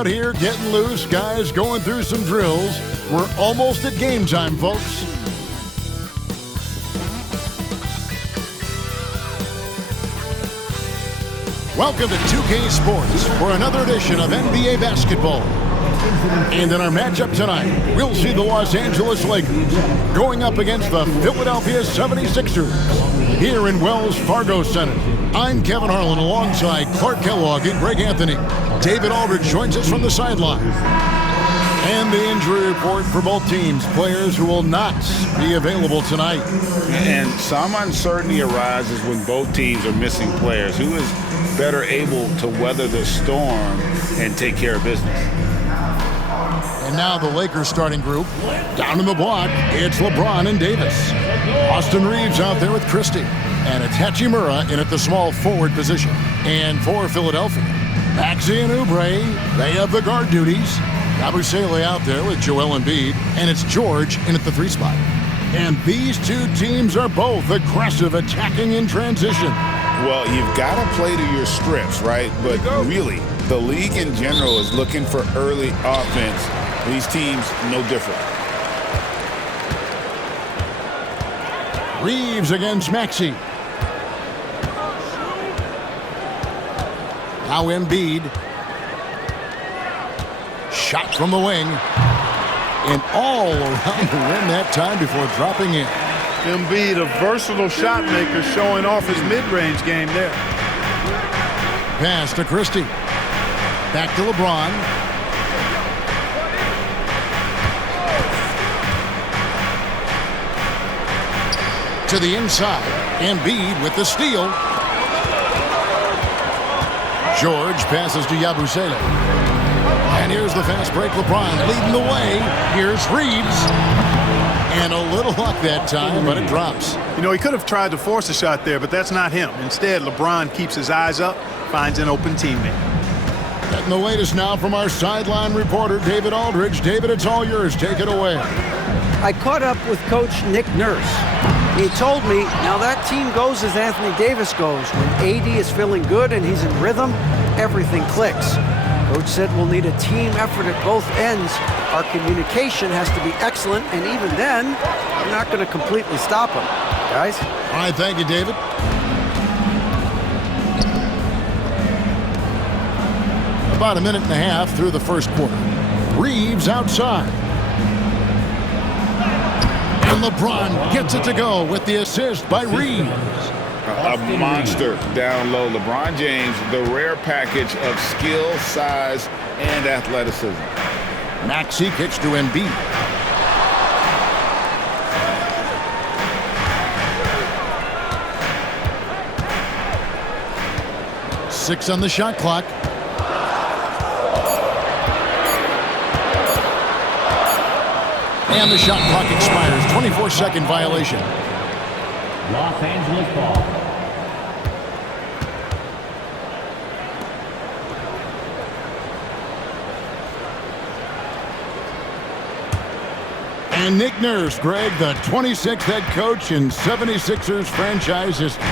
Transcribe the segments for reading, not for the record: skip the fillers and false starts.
out here getting loose, guys going through some drills. We're almost at game time, folks. Welcome to 2K Sports for another edition of NBA basketball. And in our matchup tonight, we'll see the Los Angeles Lakers going up against the Philadelphia 76ers here in Wells Fargo Center. I'm Kevin Harlan alongside Clark Kellogg and Greg Anthony. David Aldridge joins us from the sideline. And the injury report for both teams, players who will not be available tonight. And some uncertainty arises when both teams are missing players. Who is better able to weather the storm and take care of business? And now the Lakers starting group. Down in the block, it's LeBron and Davis. Austin Reeves out there with Christie. And it's Hachimura in at the small forward position. And for Philadelphia, Maxey and Oubre, they have the guard duties. Yabusele out there with Joel Embiid. And it's George in at the 3 spot. And these two teams are both aggressive, attacking in transition. Well, you've got to play to your strengths, right? But really, the league in general is looking for early offense. These teams, no different. Reeves against Maxey. Now Embiid. Shot from the wing. And all around the rim that time before dropping in. Embiid, a versatile shot maker, showing off his mid-range game there. Pass to Christie. Back to LeBron. To the inside. Embiid with the steal. George passes to Yabusele. And here's the fast break. LeBron leading the way. Here's Reeves. And a little luck that time, but it drops. You know, he could have tried to force a shot there, but that's not him. Instead, LeBron keeps his eyes up, finds an open teammate. Getting the latest now from our sideline reporter, David Aldridge. David, it's all yours. Take it away. I caught up with Coach Nick Nurse. He told me, now that team goes as Anthony Davis goes. When AD is feeling good and he's in rhythm, everything clicks. Coach said we'll need a team effort at both ends. Our communication has to be excellent, and even then, we're not going to completely stop them. Guys? All right, thank you, David. About a minute and a half through the first quarter. Reeves outside. And LeBron gets it to go with the assist by Reeves. A monster down low. LeBron James, the rare package of skill, size, and athleticism. Maxey kicks to Embiid. Six on the shot clock. And the shot clock expires. 24-second violation. Los Angeles ball. And Nick Nurse, Greg, the 26th head coach in 76ers franchise history.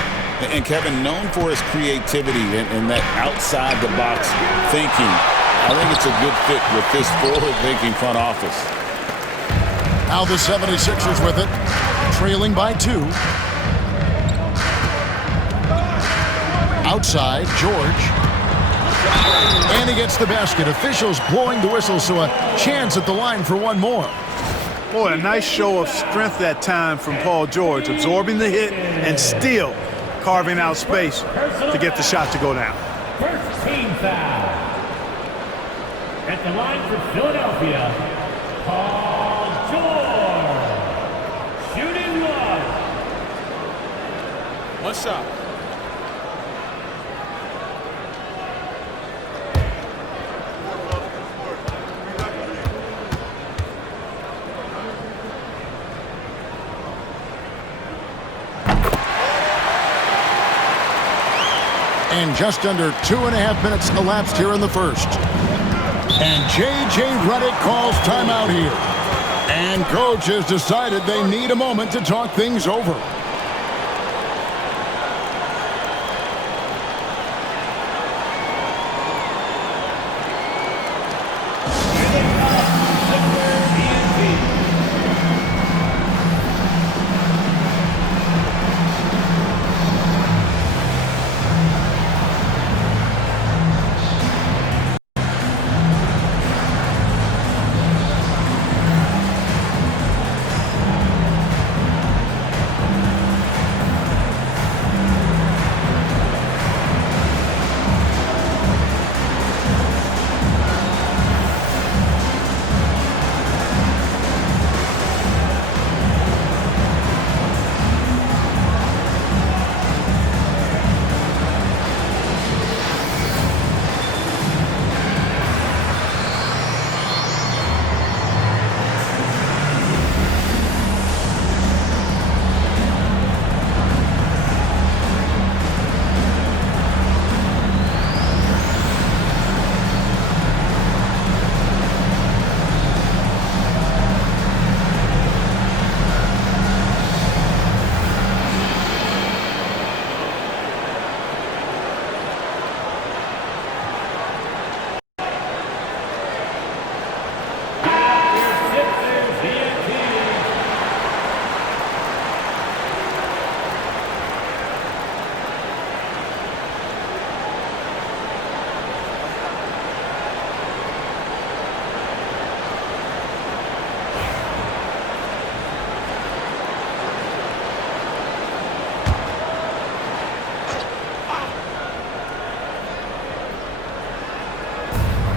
And Kevin, known for his creativity and that outside-the-box thinking, I think it's a good fit with this forward-thinking front office. Now the 76ers with it, trailing by 2. Outside, George. And he gets the basket. Officials blowing the whistle, so a chance at the line for one more. Boy, a nice show of strength that time from Paul George, absorbing the hit and still carving out space to get the shot to go down. First team foul. At the line for Philadelphia, Paul George. Shooting one. One shot. And just under 2.5 minutes elapsed here in the first. And J.J. Redick calls timeout here. And coach has decided they need a moment to talk things over.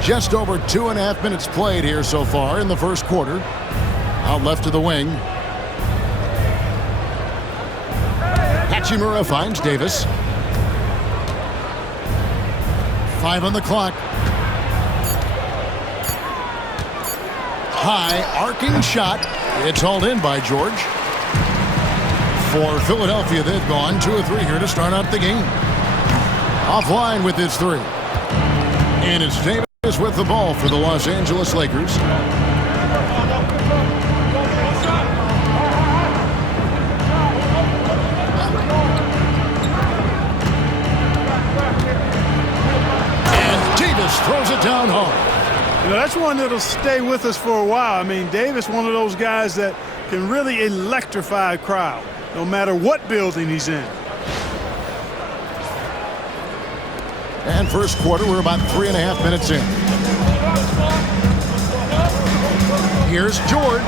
Just over 2.5 minutes played here so far in the first quarter. Out left to the wing. Hachimura finds Davis. 5 on the clock. High arcing shot. It's hauled in by George. For Philadelphia, they've gone 2 of 3 here to start out the game. Offline with his 3. And it's Davis with the ball for the Los Angeles Lakers. And Davis throws it down hard. You know, that's one that'll stay with us for a while. I mean, Davis, one of those guys that can really electrify a crowd, no matter what building he's in. And first quarter, we're about 3.5 minutes in. Here's George.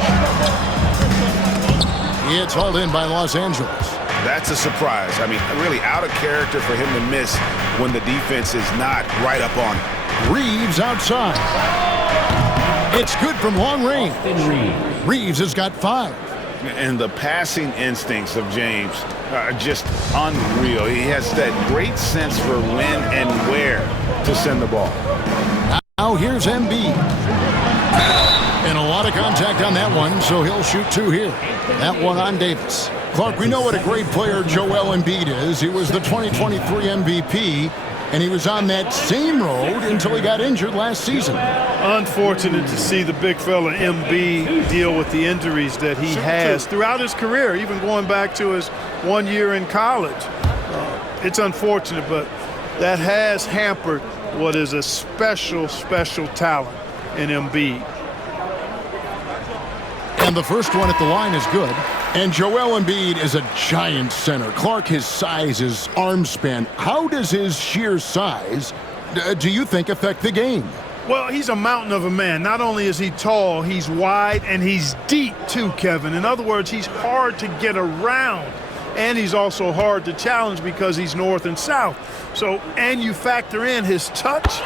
It's hauled in by Los Angeles. That's a surprise. I mean, really out of character for him to miss when the defense is not right up on him. Reeves outside. It's good from long range. Reeves has got 5. And the passing instincts of James are just unreal. He has that great sense for when and where to send the ball. Now here's Embiid. And a lot of contact on that one, so he'll shoot 2 here. That one on Davis. Clark, we know what a great player Joel Embiid is. He was the 2023 MVP, and he was on that same road until he got injured last season. Unfortunate to see the big fella Embiid deal with the injuries that he has throughout his career, even going back to his 1 year in college. It's unfortunate, but that has hampered what is a special, special talent in Embiid. And the first one at the line is good. And Joel Embiid is a giant center. Clark, his size, his arm span. How does his sheer size, do you think, affect the game? Well, he's a mountain of a man. Not only is he tall, he's wide, and he's deep too, Kevin. In other words, he's hard to get around. And he's also hard to challenge because he's north and south. So, and you factor in his touch.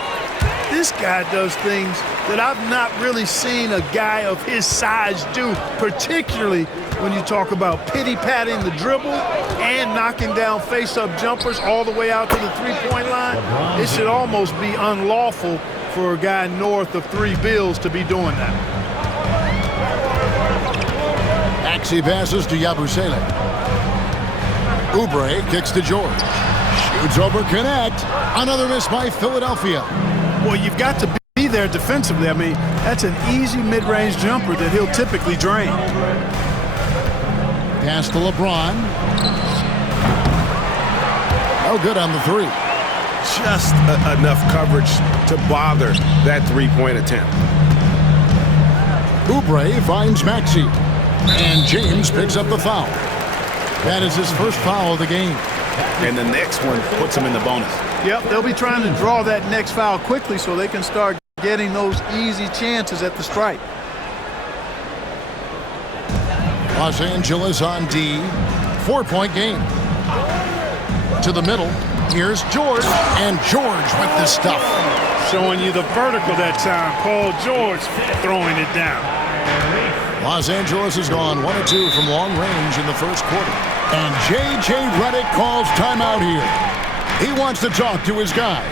This guy does things that I've not really seen a guy of his size do, particularly when you talk about pity-patting the dribble and knocking down face-up jumpers all the way out to the three-point line. It should almost be unlawful for a guy north of 3 bills to be doing that. Maxey passes to Yabusele. Oubre kicks to George. Shoots over Connect. Another miss by Philadelphia. Well, you've got to be there defensively. I mean, that's an easy mid-range jumper that he'll typically drain. Pass to LeBron. Oh, good on the 3. Just enough coverage to bother that three-point attempt. Oubre finds Maxey. And James picks up the foul. That is his first foul of the game. And the next one puts him in the bonus. Yep, they'll be trying to draw that next foul quickly so they can start getting those easy chances at the stripe. Los Angeles on D. 4-point game. To the middle. Here's George. And George with the stuff. Showing you the vertical that time. Paul George throwing it down. Los Angeles has gone 1 of 2 from long range in the first quarter. And J.J. Redick calls timeout here. He wants to talk to his guys.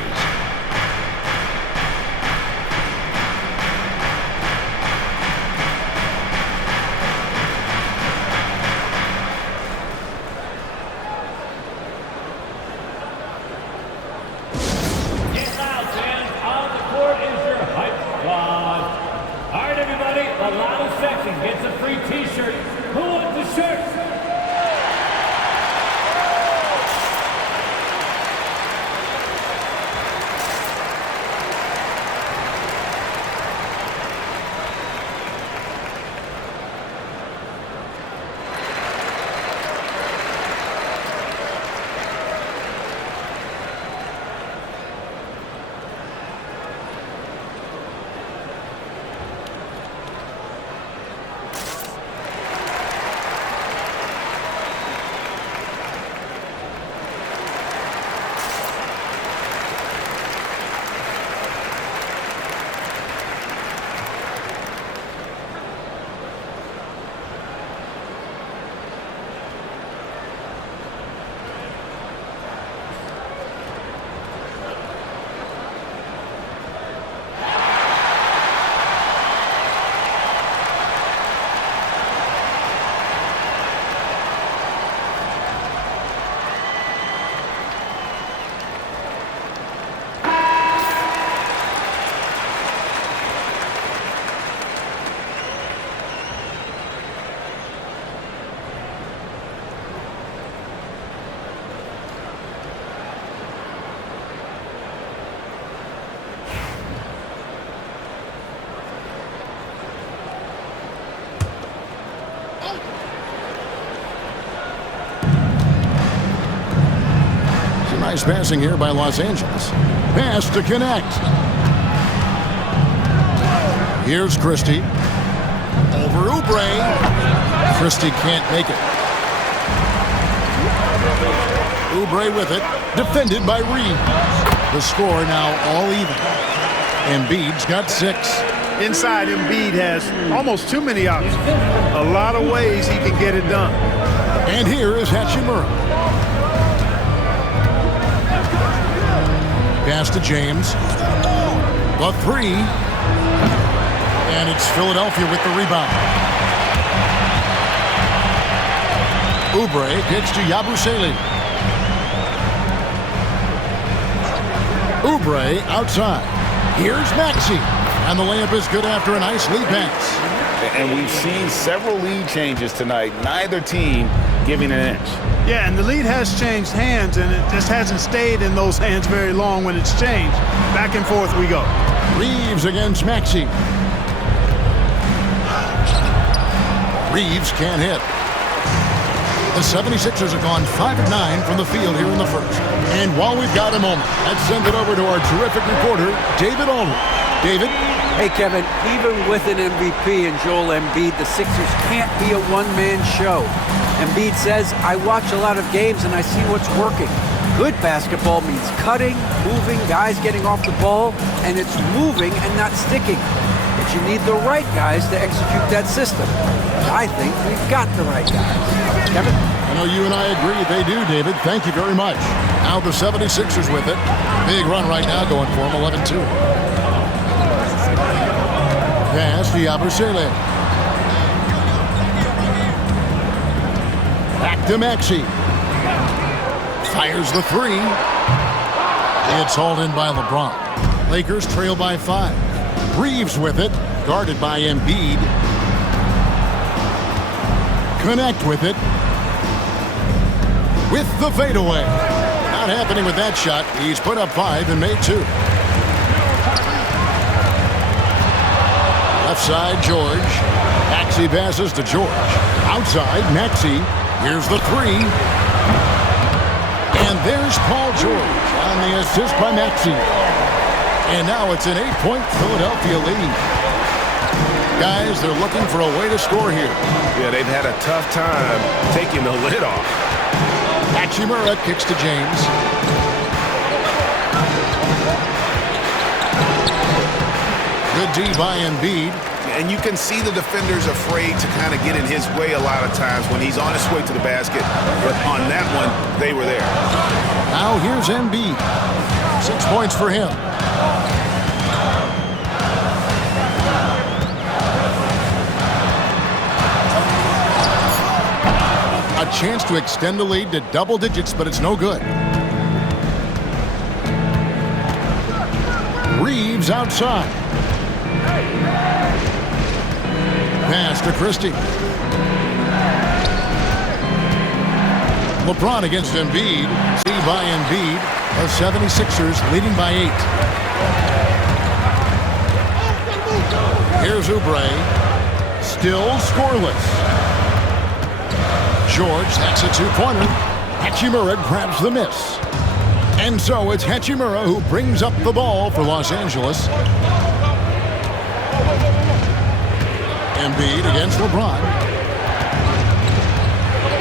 Get loud, fans. On the court is your hype squad. All right, everybody. The loudest section gets a free T-shirt. Who wants the shirt? Nice passing here by Los Angeles. Pass to connect. Here's Christie. Over Oubre. Christie can't make it. Oubre with it. Defended by Reeves. The score now all even. Embiid's got 6. Inside, Embiid has almost too many options. A lot of ways he can get it done. And here is Hachimura. Pass to James. The 3. And it's Philadelphia with the rebound. Oubre gets to Yabusele. Oubre outside. Here's Maxey. And the layup is good after a nice lead pass. And we've seen several lead changes tonight. Neither team giving an inch. Yeah, and the lead has changed hands, and it just hasn't stayed in those hands very long when it's changed. Back and forth we go. Reeves against Maxey. Reeves can't hit. The 76ers have gone 5 of 9 from the field here in the first. And while we've got a moment, let's send it over to our terrific reporter, David Aldridge. David? Hey, Kevin, even with an MVP and Joel Embiid, the Sixers can't be a one-man show. Embiid says, I watch a lot of games and I see what's working. Good basketball means cutting, moving, guys getting off the ball, and it's moving and not sticking. But you need the right guys to execute that system. And I think we've got the right guys. Kevin? I know you and I agree they do, David. Thank you very much. Now the 76ers with it. Big run right now going for them, 11-2. Pass to Yabusele. Back to Maxey. Fires the 3. It's hauled in by LeBron. Lakers trail by 5. Reeves with it. Guarded by Embiid. Connect with it. With the fadeaway. Not happening with that shot. He's put up 5 and made 2. Left side, George. Maxey passes to George. Outside, Maxey. Here's the 3. And there's Paul George on the assist by Maxey. And now it's an 8-point Philadelphia lead. Guys, they're looking for a way to score here. Yeah, they've had a tough time taking the lid off. Hachimura kicks to James. Good D by Embiid. And you can see the defenders afraid to kind of get in his way a lot of times when he's on his way to the basket. But on that one, they were there. Now here's Embiid. 6 points for him. A chance to extend the lead to double digits, but it's no good. Reeves outside. Pass to Christie. LeBron against Embiid. See by Embiid. The 76ers leading by 8. Here's Oubre. Still scoreless. George, that's a 2-pointer. Hachimura grabs the miss. And so it's Hachimura who brings up the ball for Los Angeles. Embiid against LeBron.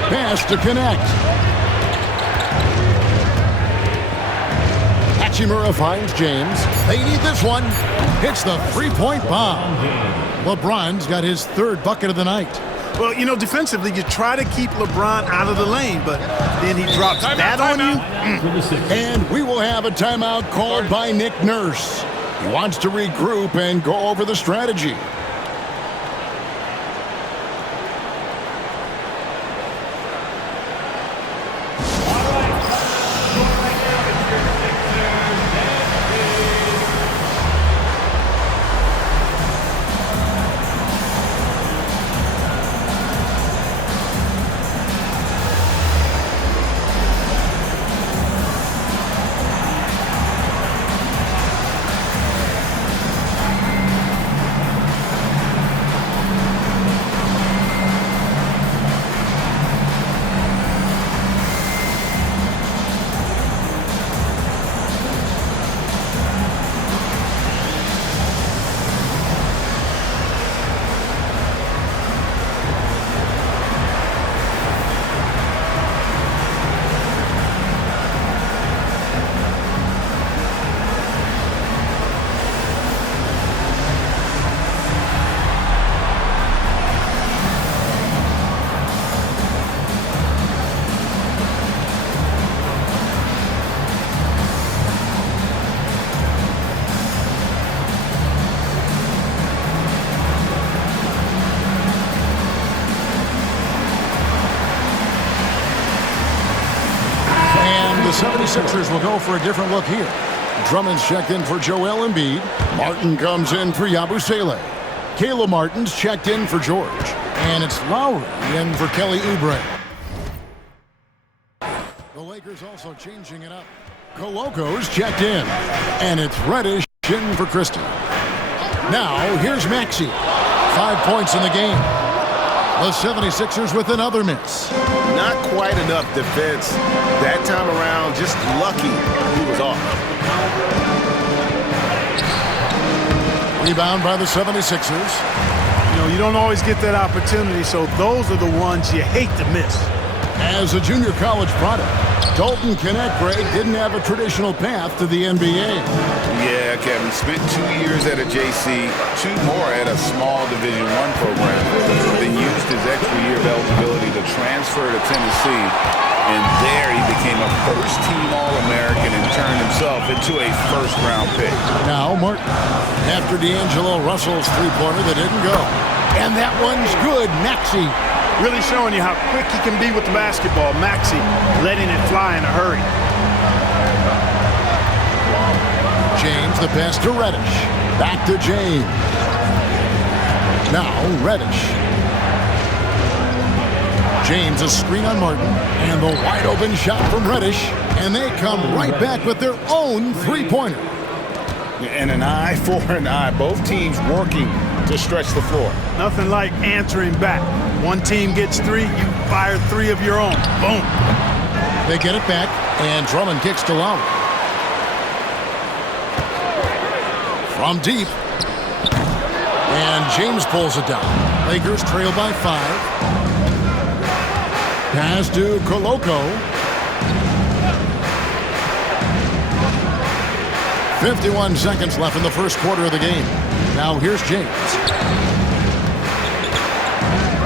Pass to connect. Hachimura finds James. They need this one. Hits the 3-point bomb. LeBron's got his 3rd bucket of the night. Well, you know, defensively, you try to keep LeBron out of the lane, but then he drops that on you. And we will have a timeout called by Nick Nurse. He wants to regroup and go over the strategy. 76ers will go for a different look here. Drummond's checked in for Joel Embiid. Martin comes in for Yabusele. Caleb Martin's checked in for George. And it's Lowry in for Kelly Oubre. The Lakers also changing it up. Koloko's checked in. And it's Reddish in for Christie. Now, here's Maxey. 5 points in the game. The 76ers with another miss. Not quite enough defense that time around. Just lucky he was off. Rebound by the 76ers. You know, you don't always get that opportunity, so those are the ones you hate to miss. As a junior college product, Dalton Knecht didn't have a traditional path to the NBA. Yeah, Kevin. Spent 2 years at a JC, 2 more at a small Division I program. Then used his extra year of eligibility to transfer to Tennessee. And there he became a first-team All-American and turned himself into a first-round pick. Now Martin, after D'Angelo Russell's three-pointer that didn't go. And that one's good. Maxey. Really showing you how quick he can be with the basketball. Maxey letting it fly in a hurry. James, the pass to Reddish. Back to James. Now Reddish. James, a screen on Martin. And the wide open shot from Reddish. And they come right back with their own three-pointer. And an eye for an eye. Both teams working to stretch the floor. Nothing like answering back. One team gets 3, you fire 3 of your own. Boom. They get it back, and Drummond kicks to Lowry. From deep. And James pulls it down. Lakers trail by 5. Pass to Koloko. 51 seconds left in the first quarter of the game. Now here's James.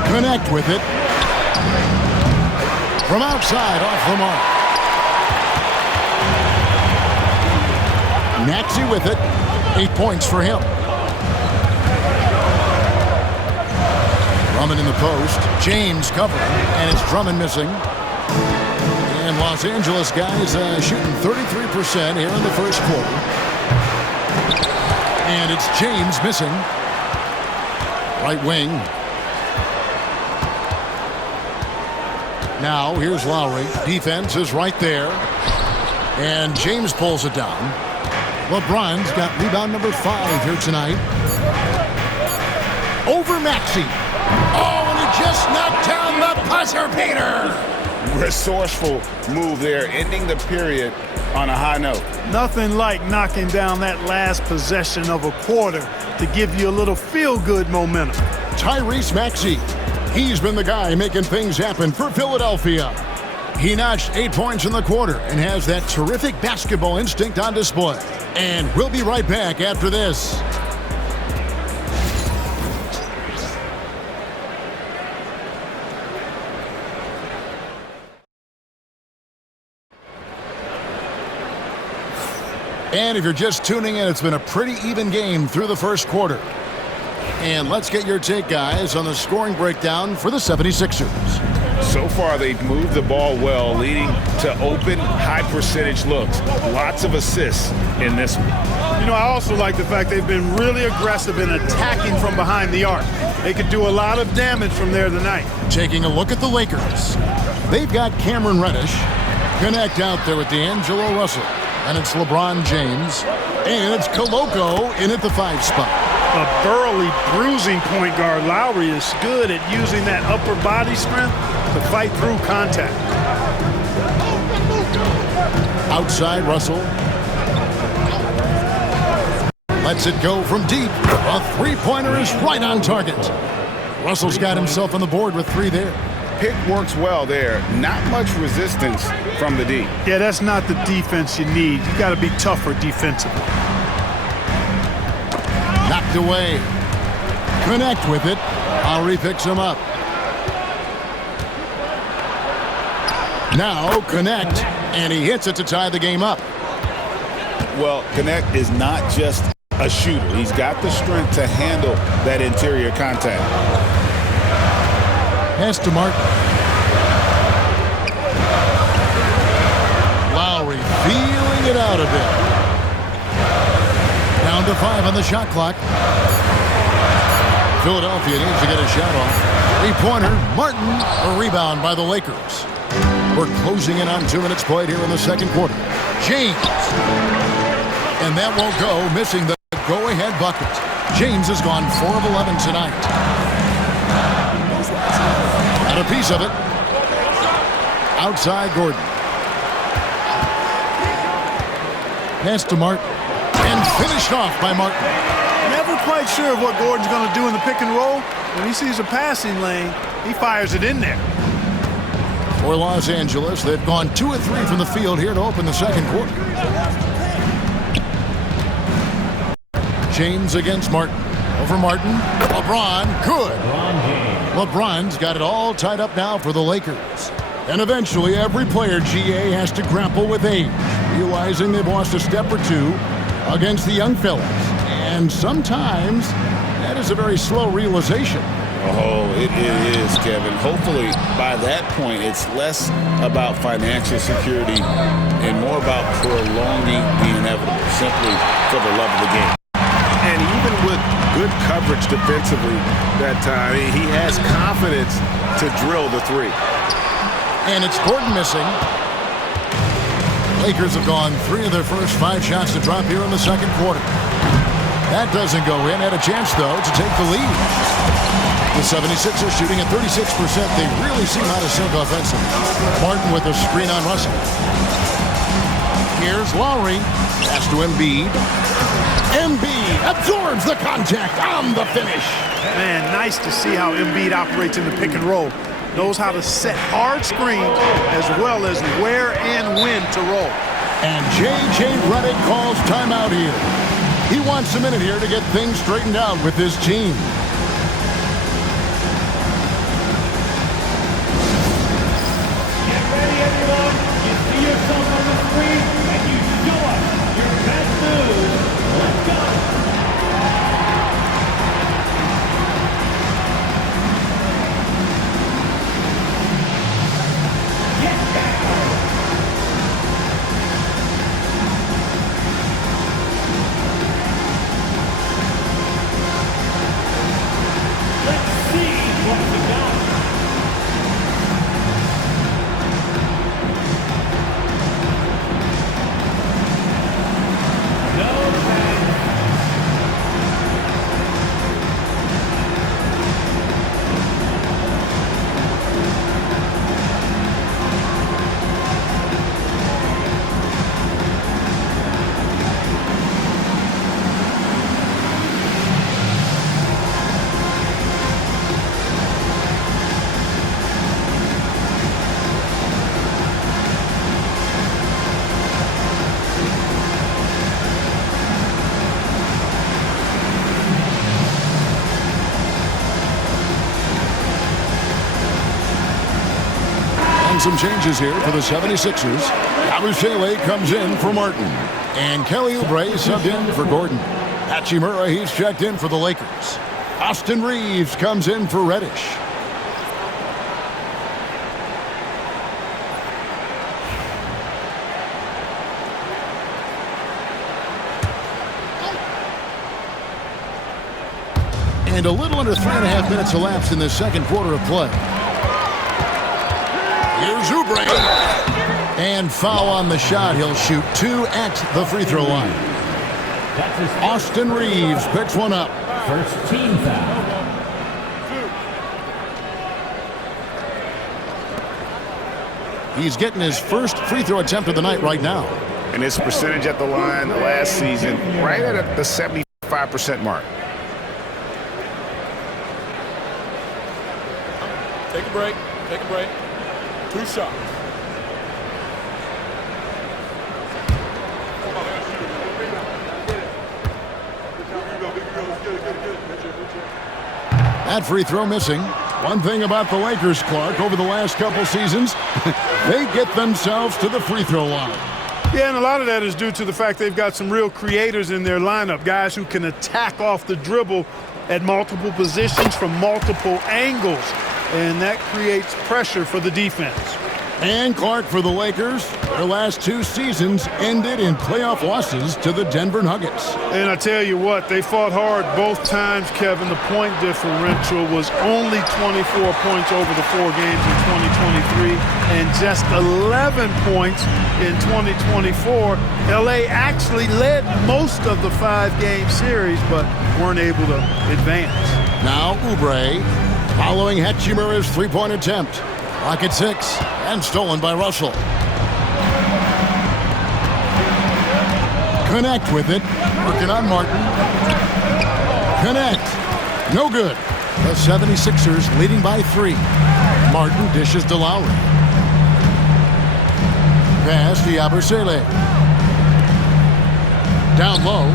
Knecht with it. From outside, off the mark. Maxey with it. 8 points for him. Drummond in the post. James covering, and it's Drummond missing. And Los Angeles guys shooting 33% here in the first quarter. And it's James missing. Right wing. Now, here's Lowry. Defense is right there. And James pulls it down. LeBron's got rebound number 5 here tonight. Over Maxey. Oh, and he just knocked down the buzzer beater. Resourceful move there, ending the period on a high note. Nothing like knocking down that last possession of a quarter to give you a little feel-good momentum. Tyrese Maxey. He's been the guy making things happen for Philadelphia. He notched 8 points in the quarter and has that terrific basketball instinct on display. And we'll be right back after this. And if you're just tuning in, it's been a pretty even game through the first quarter. And let's get your take, guys, on the scoring breakdown for the 76ers. So far, they've moved the ball well, leading to open, high-percentage looks. Lots of assists in this one. You know, I also like the fact they've been really aggressive in attacking from behind the arc. They could do a lot of damage from there tonight. Taking a look at the Lakers. They've got Cameron Reddish. Knecht out there with D'Angelo Russell. And it's LeBron James. And it's Koloko in at the 5 spot. A burly, bruising point guard, Lowry is good at using that upper body strength to fight through contact. Outside, Russell. Lets it go from deep. A three-pointer is right on target. Russell's got himself on the board with 3 there. Pick works well there. Not much resistance from the D. Yeah, that's not the defense you need. You got to be tougher defensively. Knocked away. Knecht with it. Lowry picks him up. Now Knecht, and he hits it to tie the game up. Well, Knecht is not just a shooter. He's got the strength to handle that interior contact. Pass to Martin. it out a bit. Down to 5 on the shot clock. Philadelphia needs to get a shot off. Three-pointer, Martin, a rebound by the Lakers. We're closing in on 2 minutes played here in the second quarter. James. And that won't go, missing the go-ahead bucket. James has gone 4 of 11 tonight. And a piece of it. Outside Gordon. Pass to Martin. And finished off by Martin. Never quite sure of what Gordon's going to do in the pick and roll. When he sees a passing lane, he fires it in there. For Los Angeles, they've gone 2 of 3 from the field here to open the second quarter. James against Martin. Over Martin. LeBron, good. LeBron's got it all tied up now for the Lakers. And eventually, every player, GA, has to grapple with age, realizing they've lost a step or two against the young fellas. And sometimes, that is a very slow realization. Oh, it is, Kevin. Hopefully, by that point, it's less about financial security and more about prolonging the inevitable, simply for the love of the game. And even with good coverage defensively that time, he has confidence to drill the 3. And it's Gordon missing. Lakers have gone 3 of their first 5 shots to drop here in the second quarter. That doesn't go in. Had a chance, though, to take the lead. The 76ers shooting at 36%. They really seem out of sync offensively. Martin with a screen on Russell. Here's Lowry. Pass to Embiid. Embiid absorbs the contact on the finish. Man, nice to see how Embiid operates in the pick and roll. Knows how to set hard screens as well as where and when to roll. And J.J. Redick calls timeout here. He wants a minute here to get things straightened out with his team. Get ready, everyone. You see yourself on the screen, and you show us your best moves. Let's go. Some changes here for the 76ers. Yabusele comes in for Martin. And Kelly Oubre subbed in for Gordon. Hachimura, he's checked in for the Lakers. Austin Reeves comes in for Reddish. And a little under 3.5 minutes elapsed in the second quarter of play. Here's Oubre. And foul on the shot. He'll shoot 2 at the free throw line. Austin Reeves picks one up. First team foul. He's getting his first free throw attempt of the night right now. And his percentage at the line last season, right at the 75% mark. Take a break. Take a break. 2 shots. That free throw missing. One thing about the Lakers, Clark, over the last couple seasons, they get themselves to the free throw line. Yeah, and a lot of that is due to the fact they've got some real creators in their lineup, guys who can attack off the dribble at multiple positions from multiple angles, and that creates pressure for the defense. And Clark, for the Lakers, their last 2 seasons ended in playoff losses to the Denver Nuggets. And I tell you what, they fought hard both times, Kevin. The point differential was only 24 points over the 4 games in 2023 and just 11 points in 2024. LA actually led most of the 5-game series, but weren't able to advance. Now Oubre following Hachimura's 3-point attempt. Clock at 6 and stolen by Russell. Connect with it. Working on Martin. Connect. No good. The 76ers leading by 3. Martin dishes to Lowry. Pass to Yabusele. Down low.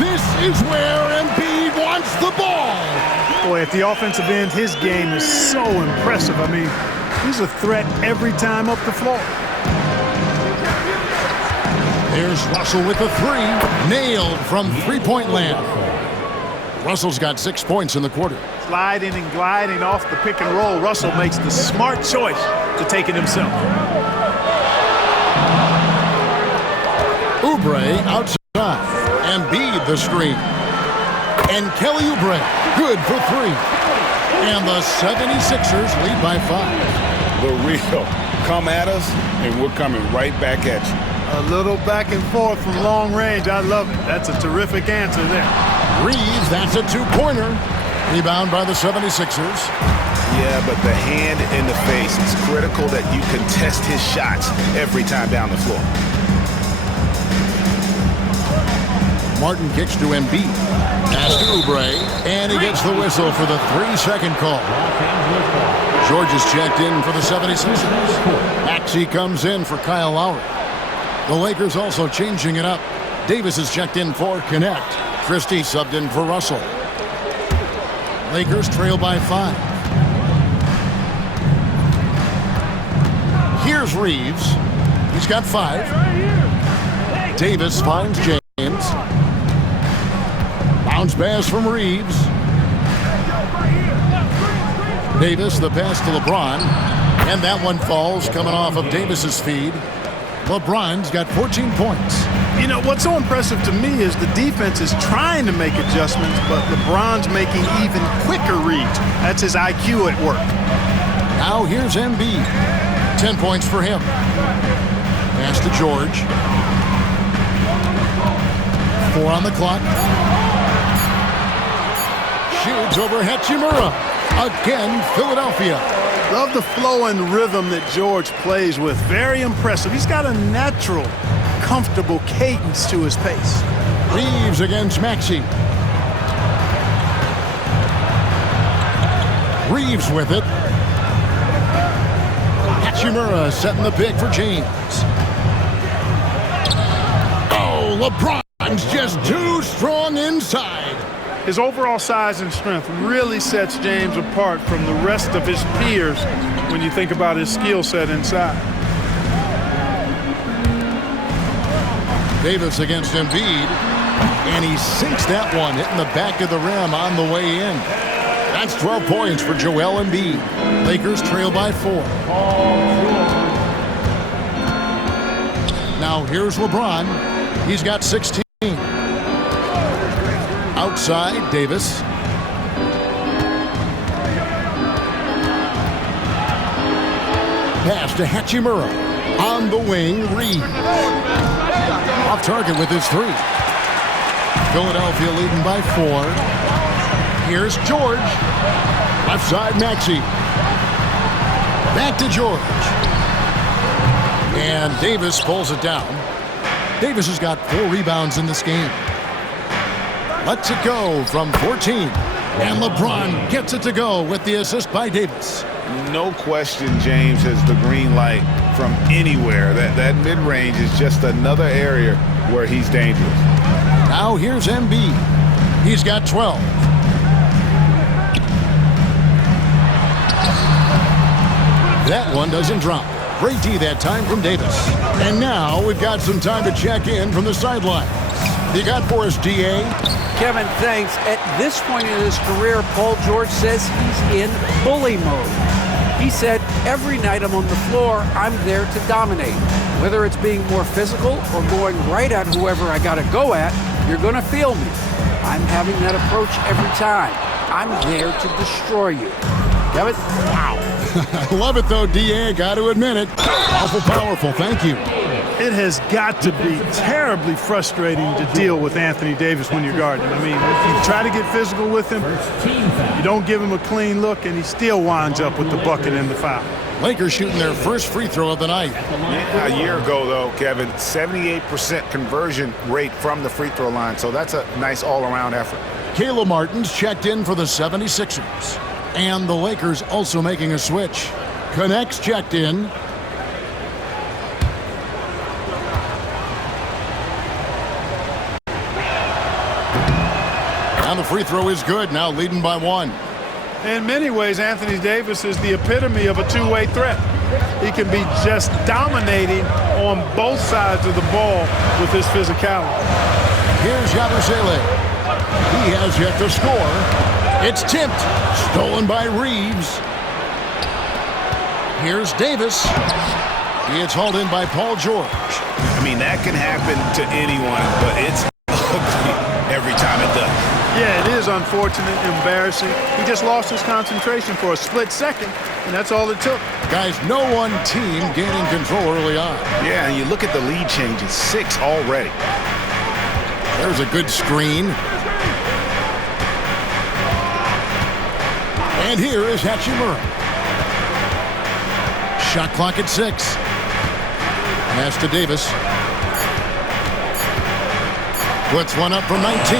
This is where Embiid wants the ball. Boy, at the offensive end, his game is so impressive. I mean, he's a threat every time up the floor. Here's Russell with the 3. Nailed from 3-point land. Russell's got 6 points in the quarter. Sliding and gliding off the pick and roll. Russell makes the smart choice to take it himself. Oubre outside. Embiid the screen. And Kelly Oubre, good for 3. And the 76ers lead by 5. The real. Come at us, and we're coming right back at you. A little back and forth from long range. I love it. That's a terrific answer there. Reeves, that's a 2-pointer. Rebound by the 76ers. Yeah, but the hand in the face, it's critical that you contest his shots every time down the floor. Martin kicks to Embiid. Pass to Oubre. And he gets the whistle for the 3-second call. George is checked in for the 76ers. Maxey comes in for Kyle Lowry. The Lakers also changing it up. Davis is checked in for Connect. Christie subbed in for Russell. Lakers trail by 5. Here's Reeves. He's got 5. Davis finds James. Bounce pass from Reeves. Davis, the pass to LeBron. And that one falls coming off of Davis's feed. LeBron's got 14 points. You know, what's so impressive to me is the defense is trying to make adjustments, but LeBron's making even quicker reads. That's his IQ at work. Now here's Embiid. 10 points for him. Pass to George. 4 on the clock. Shoots over Hachimura. Again, Philadelphia. Love the flow and rhythm that George plays with. Very impressive. He's got a natural, comfortable cadence to his pace. Reeves against Maxey. Reeves with it. Hachimura setting the pick for James. Oh, LeBron's just too strong inside. His overall size and strength really sets James apart from the rest of his peers when you think about his skill set inside. Davis against Embiid, and he sinks that one, hitting the back of the rim on the way in. That's 12 points for Joel Embiid. Lakers trail by 4. Now here's LeBron. He's got 16. Outside, Davis. Pass to Hachimura. On the wing, Reeves. Off target with his 3. Philadelphia leading by 4. Here's George. Left side, Maxey. Back to George. And Davis pulls it down. Davis has got 4 rebounds in this game. Lets it go from 14. And LeBron gets it to go with the assist by Davis. No question James has the green light from anywhere. That mid-range is just another area where he's dangerous. Now here's Embiid. He's got 12. That one doesn't drop. Great D that time from Davis. And now we've got some time to check in from the sideline. You got for us, D.A.? Kevin, thanks. At this point in his career, Paul George says he's in bully mode. He said, every night I'm on the floor, I'm there to dominate. Whether it's being more physical or going right at whoever I got to go at, you're going to feel me. I'm having that approach every time. I'm there to destroy you. Kevin? Wow. I love it, though, D.A. Got to admit it. Awful powerful. Thank you. It has got to be terribly frustrating to deal with Anthony Davis when you're guarding him. I mean, you try to get physical with him, you don't give him a clean look, and he still winds up with the bucket and the foul. Lakers shooting their first free throw of the night. A year ago, though, Kevin, 78% conversion rate from the free throw line, so that's a nice all-around effort. Caleb Martin's checked in for the 76ers. And the Lakers also making a switch. Connects checked in. And the free throw is good, now leading by 1. In many ways, Anthony Davis is the epitome of a two-way threat. He can be just dominating on both sides of the ball with his physicality. Here's Yabusele. He has yet to score. It's tipped. Stolen by Reeves. Here's Davis. He is hauled in by Paul George. I mean, that can happen to anyone, but it's ugly every time it does. Yeah, it is unfortunate, embarrassing. He just lost his concentration for a split second, and that's all it took. Guys, no one team gaining control early on. Yeah, and you look at the lead changes, 6 already. There's a good screen. And here is Hachimura. Shot clock at 6. Pass to Davis. Puts one up from 19.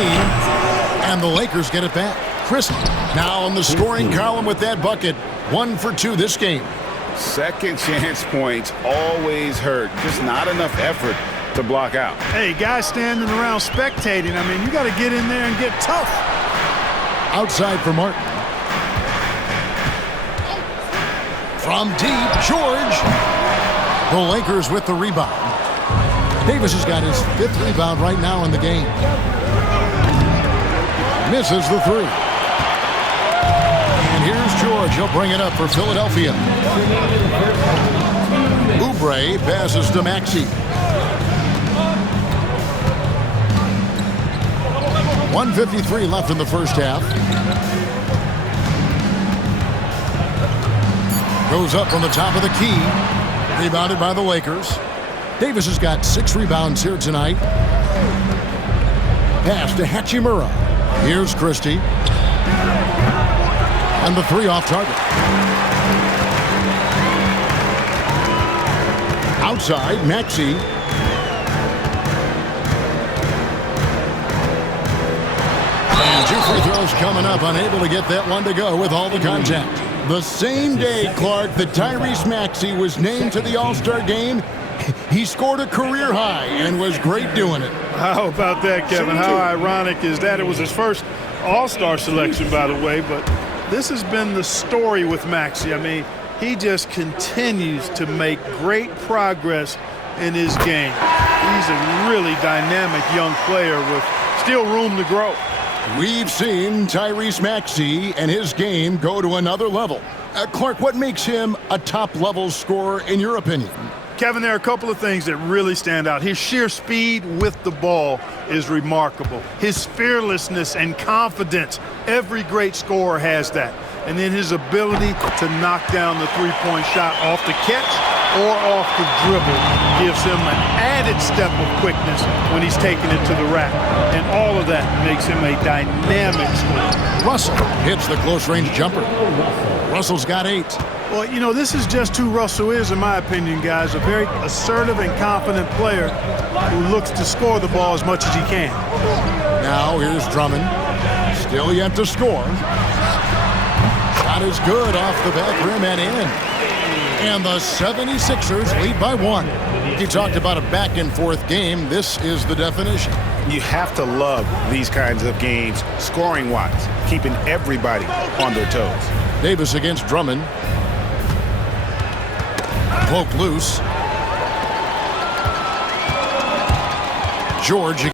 And the Lakers get it back. Chris now on the scoring column with that bucket. 1 for 2 this game. Second chance points always hurt. Just not enough effort to block out. Hey, guys standing around spectating, I mean, you got to get in there and get tough. Outside for Martin. From deep, George. The Lakers with the rebound. Davis has got his 5th rebound right now in the game. Misses the 3. And here's George. He'll bring it up for Philadelphia. Oubre passes to Maxey. 1:53 left in the first half. Goes up from the top of the key. Rebounded by the Lakers. Davis has got 6 rebounds here tonight. Pass to Hachimura. Here's Christie. And the 3 off target. Outside, Maxey. And 2 free throws coming up. Unable to get that one to go with all the contact. The same day, Clark, that Tyrese Maxey was named to the All-Star game, he scored a career high and was great doing it. How about that, Kevin? How ironic is that? It was his first All-Star selection, by the way, but this has been the story with Maxey. I mean, he just continues to make great progress in his game. He's a really dynamic young player with still room to grow. We've seen Tyrese Maxey and his game go to another level. Clark, what makes him a top-level scorer in your opinion? Kevin, there are a couple of things that really stand out. His sheer speed with the ball is remarkable. His fearlessness and confidence, every great scorer has that. And then his ability to knock down the three-point shot off the catch or off the dribble gives him an added step of quickness when he's taking it to the rack. And all of that makes him a dynamic scorer. Russell hits the close-range jumper. Russell's got 8. Well, you know, this is just who Russell is, in my opinion, guys. A very assertive and confident player who looks to score the ball as much as he can. Now here's Drummond. Still yet to score. Shot is good off the back rim and in. And the 76ers lead by 1. You talked about a back-and-forth game. This is the definition. You have to love these kinds of games, scoring-wise, keeping everybody on their toes. Davis against Drummond. Poke loose. George.